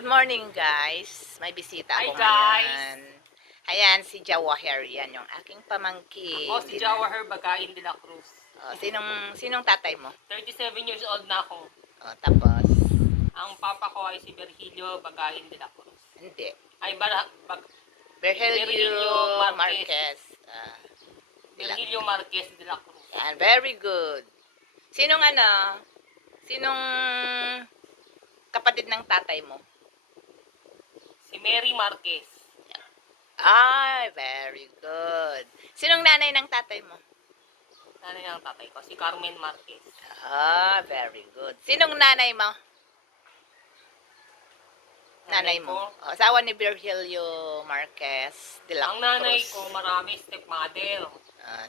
Good morning, guys. May bisita Hi, ako guys. ngayon. Ayan, si Jawahir. Yan yung aking pamangkin. Ako si Jawahir Bagain de la Cruz. Sinong tatay mo? 37 years old na ako. Tapos, Ang papa ko ay si Virgilio Bagain de la Cruz. hindi. Ay, Virgilio Virgilio Marquez. Virgilio Marquez de la Cruz. Yan, very good. Sinong kapatid ng tatay mo? Si Mary Marquez. Ay, very good. Sinong nanay ng tatay mo? Nanay ng tatay ko, si Carmen Marquez. Very good. Sinong nanay mo? Nanay mo. Asawa ni Virgilio Marquez de la Cruz. Ang nanay ko, marami stepmother.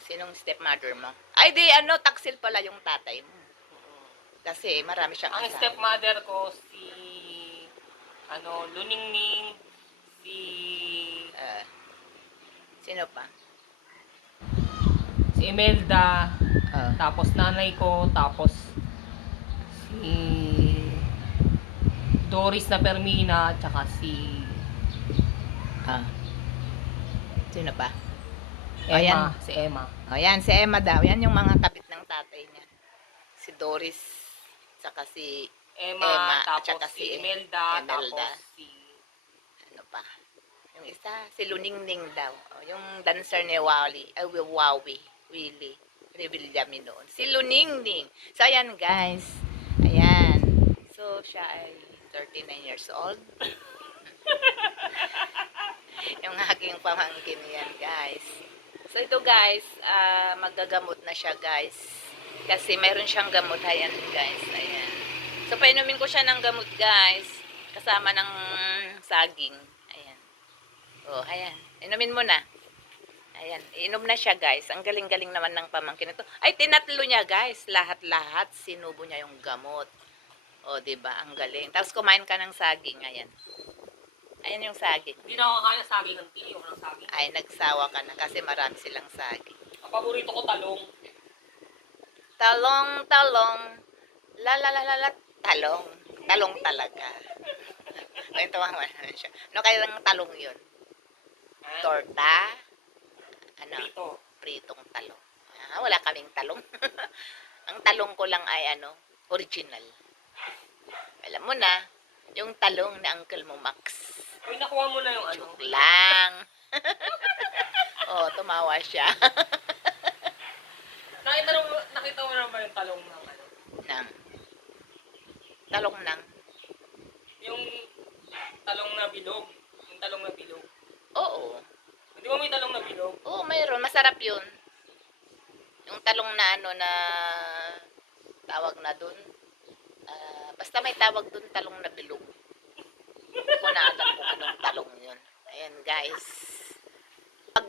Sinong stepmother mo? Ay, taksil pala yung tatay mo. Kasi marami siyang Ang asawa. stepmother ko, si Luningning, si Sino pa? si Imelda, Ah. tapos nanay ko, tapos si Doris na Permina, tsaka si Sino pa? Emma, si Emma. Ayan, si Emma daw. Yan yung mga kapit ng tatay niya. Si Doris, saka si Emma, at tapos saka si Imelda, Imelda. tapos si Ano pa? Yung isa, si Luningning daw. Yung dancer ni Willie Revillame noon. Si Luningning. So, ayan guys. Ayan. So, siya ay 39 years old. Yung aking pamangkin yan guys. So, ito guys, magagamot na siya guys. Kasi mayroon siyang gamot. Ayan guys. Ayan. So, painumin ko siya ng gamot guys. Kasama ng saging. Ayan. Ayan. Inumin mo na. Ayan. Inom na siya guys. Ang galing-galing naman ng pamangkin ito. Ay, tinatlo niya guys. Lahat-lahat. Sinubo niya yung gamot. Diba? Ang galing. Tapos kumain ka ng saging. Ayan. Ayan yung saging. Hindi na ako kaya saging ng tili, walang saging. Ay, nagsawa ka na kasi marami silang saging. Ang paborito ko talong. Talong, talong. La la la la la. Talong. Talong talaga. Ay, tawa naman siya. Ano kaya ng talong yun? Torta? Ano? Prito. Pritong talong. Wala kaming talong. Ang talong ko lang ay original. Alam mo na, yung talong na Uncle mo Max. Uy, nakuha mo na yung Joke lang. Tumawa siya. Nakita mo naman yung talong ng Nang. Talong nang. Yung talong na bilog. Yung talong na bilog. Oo. Hindi mo may talong na bilog? Oo, mayroon. Masarap yun. Yung talong na na tawag na dun. Basta may tawag dun, talong na bilog. Hindi ko na alam kung anong talong yun. Ayan, guys.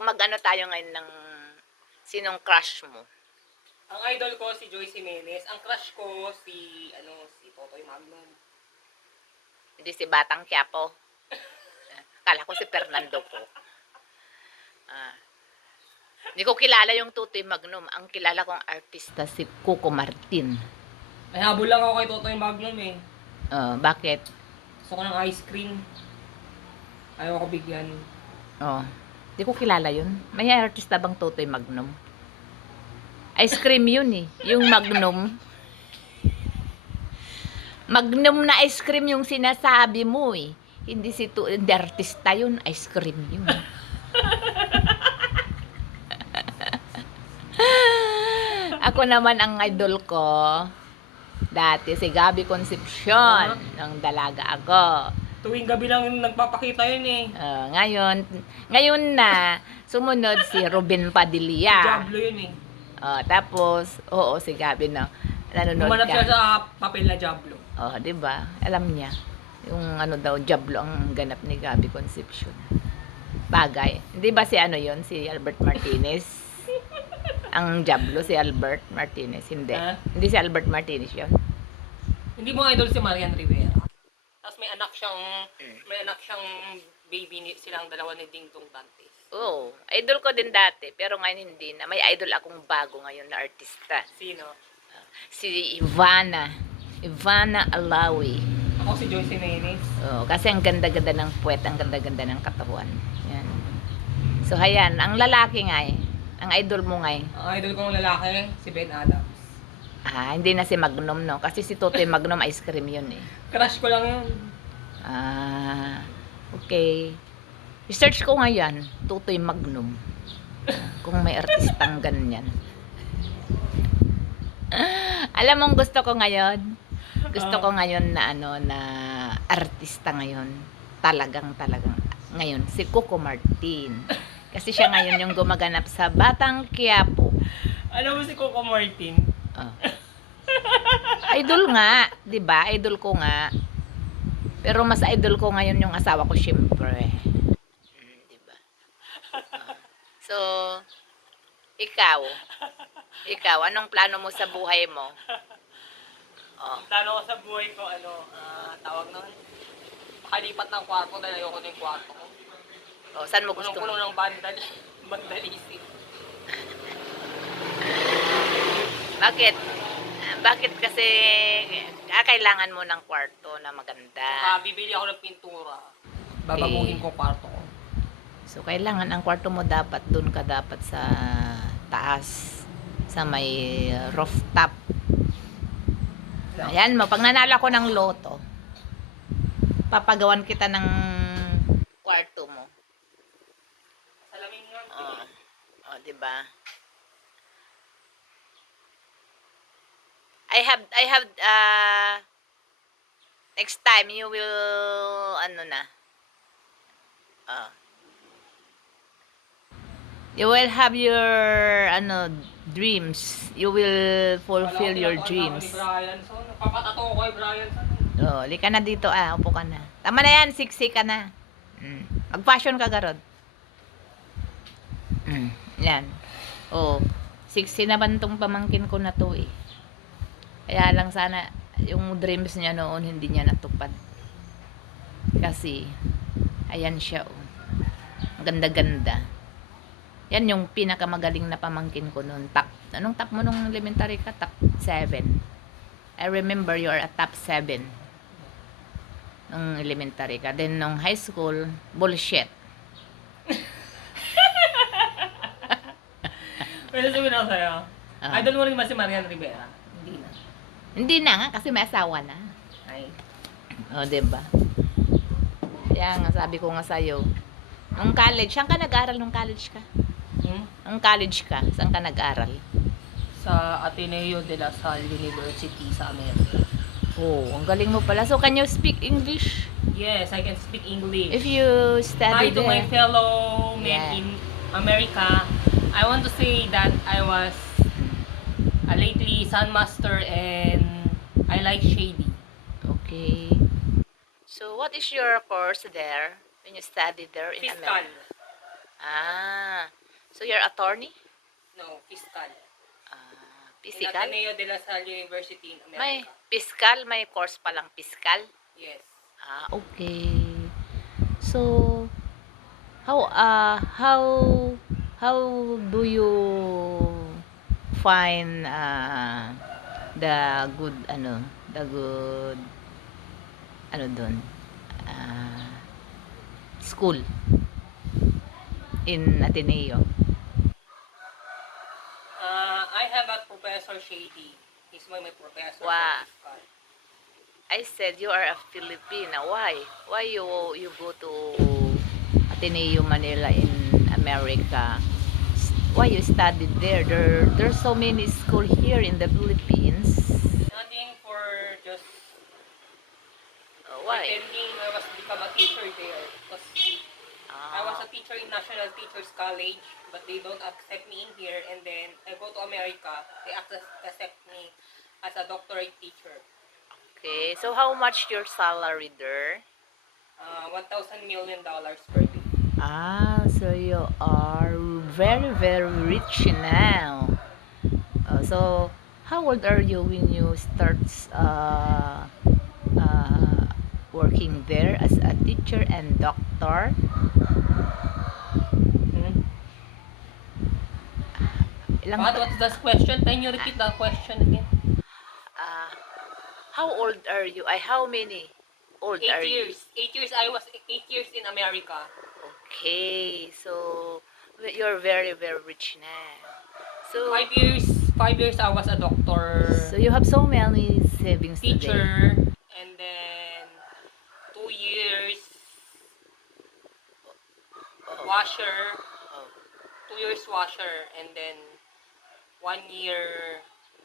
Mag-ano tayo ngayon ng sinong crush mo? Ang idol ko si Joyce Jimenez. Ang crush ko si Totoy Magnum. Hindi si Batang Quiapo. Kala ko si Fernando po. Hindi ko kilala yung Totoy Magnum. Ang kilala kong artista si Coco Martin. Ay, habol lang ako kay Totoy Magnum eh. Bakit? Gusto ko ng ice cream. Ayaw ko bigyan. Hindi ko kilala yun. May artista bang Totoy Magnum? Ice cream yun eh. Yung Magnum. Magnum na ice cream yung sinasabi mo eh. Hindi hindi artista yun. Ice cream yun. Ako naman ang idol ko. Dati si Gabby Concepcion. Nung dalaga ako. Tuwing gabi lang yung nagpapakita yun eh. Ngayon na, sumunod si Ruben Padilla. Diablo yun eh. Tapos, si Gabby na. Nanonood Umanap ka. siya sa papel na Diablo. Diba? Alam niya. Yung Diablo ang ganap ni Gabby Concepcion. Bagay. Hindi ba si yun? Si Albert Martinez? Ang Diablo, si Albert Martinez. Hindi. Hindi si Albert Martinez yun. Hindi mo idol si Marian Rivera. Tapos may anak siyang baby silang dalawa ni Ding Dong Dantes. Idol ko din dati, pero ngayon hindi na. May idol akong bago ngayon na artista. Sino? Si Ivana Alawi. Ako si Joyce Jimenez. Oh, kasi ang ganda-ganda ng puwet, ang ganda-ganda ng katawan. Yan. So, ayan, ang lalaki nga ang idol mo nga Ang idol kong lalaki, si Ben Adams. hindi na si Magnum, no? Kasi si Totoy Magnum ice cream yun eh. Crush ko lang yun. Okay. Research ko nga yan, Totoy Magnum. Kung may artistang ganyan. Alam mong gusto ko ngayon? Gusto ko ngayon na na artista ngayon. Talagang ngayon si Coco Martin. Kasi siya ngayon yung gumaganap sa Batang Quiapo. Alam mo si Coco Martin? Oh. Idol nga, 'di ba? Idol ko nga. Pero mas idol ko ngayon yung asawa ko, syempre. 'Di ba? So, ikaw, anong plano mo sa buhay mo? Plano ko sa buhay ko, tawag nun, makalipat ng kwarto dahil ayoko na yung kwarto ko. Saan mo gusto? Punong-puno ng vandalism. Bakit? Bakit kasi kailangan mo ng kwarto na maganda? Saka bibili ako ng pintura. Babaguhin ko kwarto ko. So, kailangan ang kwarto mo doon ka dapat sa taas, sa may rooftop. Ayan mo, pag nanalo ko ng loto, papagawan kita ng kwarto mo. Salamin nga. Diba? I have next time you will you will have your dreams. You will fulfill your dreams. Papatato ko kay Brian. Lika na dito, upo ka na. Tama na yan, siksi ka na. Mag-fashion ka, garod. Yan. Siksi naman tong pamangkin ko na to eh. Kaya lang sana, yung dreams niya noon, hindi niya natupad. Kasi, ayan siya, Ang ganda-ganda. Yan yung pinakamagaling na pamangkin ko noon. Anong top mo nung elementary ka? Top 7. I remember you are a top 7 nung elementary ka. Then nung high school, bullshit. Pwede sabihin ako sa'yo. Idol mo rin ba si Marian Rivera? Hindi na. Hindi na nga, kasi may asawa na. Ay. Diba? Kaya nga, sabi ko nga sa'yo, nung college, saan ka nag-aral nung college ka? Nung college ka, saan ka nag-aral? Sa Ateneo de La Salle University sa Amerika. Ang galing mo pala. So, can you speak English? Yes, I can speak English. If you study Hi to my there. fellow men Yeah. in America. I want to say that I was lately Sunmaster and I like Shady. Okay. So, what is your course there when you studied there in Fiscal. America? So you're attorney? No, fiscal. In Physical? Ateneo de La Salle University in May America. fiscal, may course palang fiscal. Yes. Okay. So how do you find the good doon school in Ateneo? I have a Professor Shady. He's my professor. Wow. For fiscal. I said you are a Filipina. Why? Why you go to Ateneo Manila in America? Why you studied there? There's so many school here in the Philippines. Nothing for just Why? pretending I was become a teacher there. Because I was a teacher in National Teachers College, but they don't accept me in here. And then I go to America, they accept me as a doctorate teacher. Okay, so how much your salary there? $1,000 million per day. So you are very, very rich now. So, how old are you when you start working there as a teacher and doctor? What's the question? Can you repeat the question again? How old are you? How many old 8 are you? years. 8 years. I was 8 years in America. Okay, so you're very, very rich now. So, 5 years. 5 years I was a doctor, so you have so many savings today. teacher, and then 2 years Oh, washer, oh. 2 years washer, and then 1 year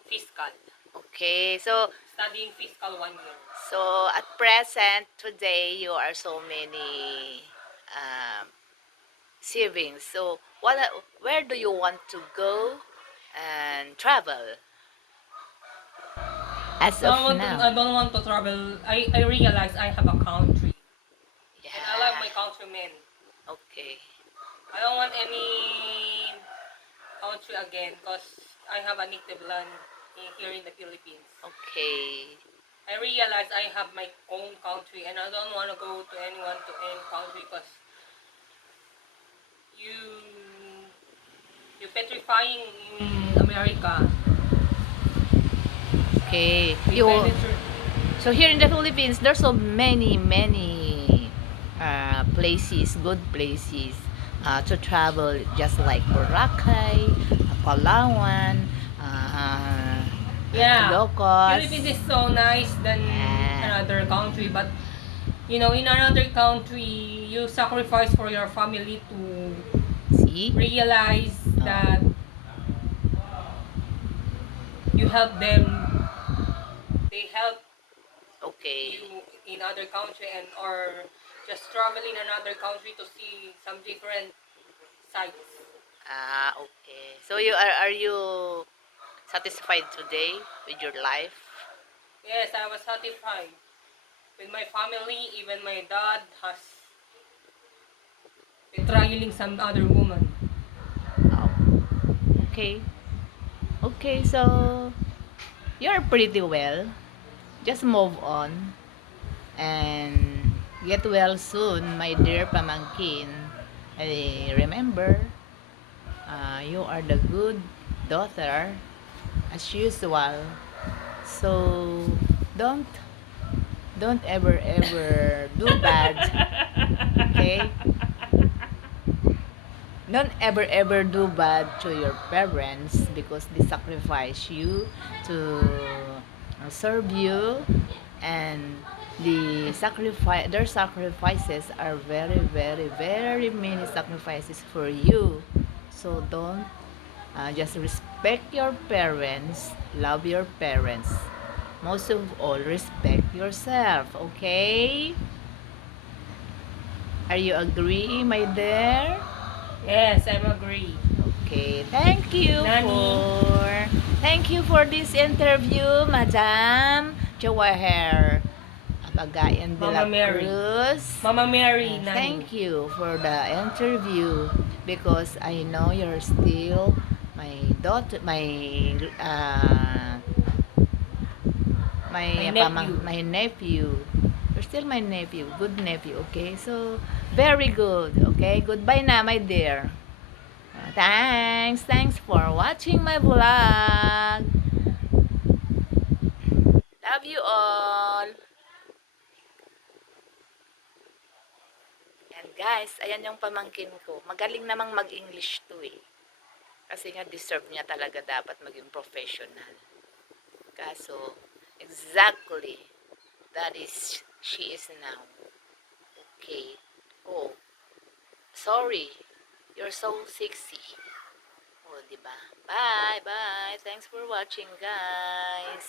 fiscal. Okay, so Studying fiscal 1 year. so at present today you are so many savings. So where do you want to go and travel as of now? I don't want to travel. I realize I have a country. And I love Yeah. my countrymen. Okay. I don't want any country again because I have a native land here in the Philippines. Okay. I realize I have my own country and I don't want to go to anyone to any country because you you're petrifying in America. Okay. With You penetra- so here in the Philippines there's so many places, good places to travel, just like Boracay, Palawan, Yeah, Ilocos. Philippines is so nice than Yeah. another country, but you know, in another country, you sacrifice for your family to See? realize Oh. that you help them, they help Okay. you in other country and or just travel in another country to see some different sights. Okay. So are you satisfied today with your life? Yes, I was satisfied with my family. Even my dad has betraying some other woman. Oh. Okay. Okay, so you're pretty well. Just move on and get well soon, my dear pamangkin. Remember, you are the good daughter as usual. So don't don't ever do bad. Okay? Don't ever do bad to your parents because they sacrifice you to serve you, and their sacrifices are very many sacrifices for you. So don't just respect your parents, love your parents. Most of all, respect yourself, okay? Are you agree, my dear? Yes, I'm agree. Okay, thank you Nani? for this interview, Madam Joaher Pagayan de la Mama Mary. Cruz. Mama Mary, Nani. Thank you for the interview because I know you're still my daughter, My nephew. my nephew. You're still my nephew, good nephew. Okay, so very good. Okay, goodbye na, my dear. Thanks for watching my vlog. Love you all. And guys, ayan yung pamangkin ko. Magaling namang mag-English to eh. Kasi nga deserve niya talaga dapat maging professional. Kaso, exactly, that is, she is now. Okay. Oh, sorry. You're so sexy. Oh, diba? Bye. Thanks for watching, guys.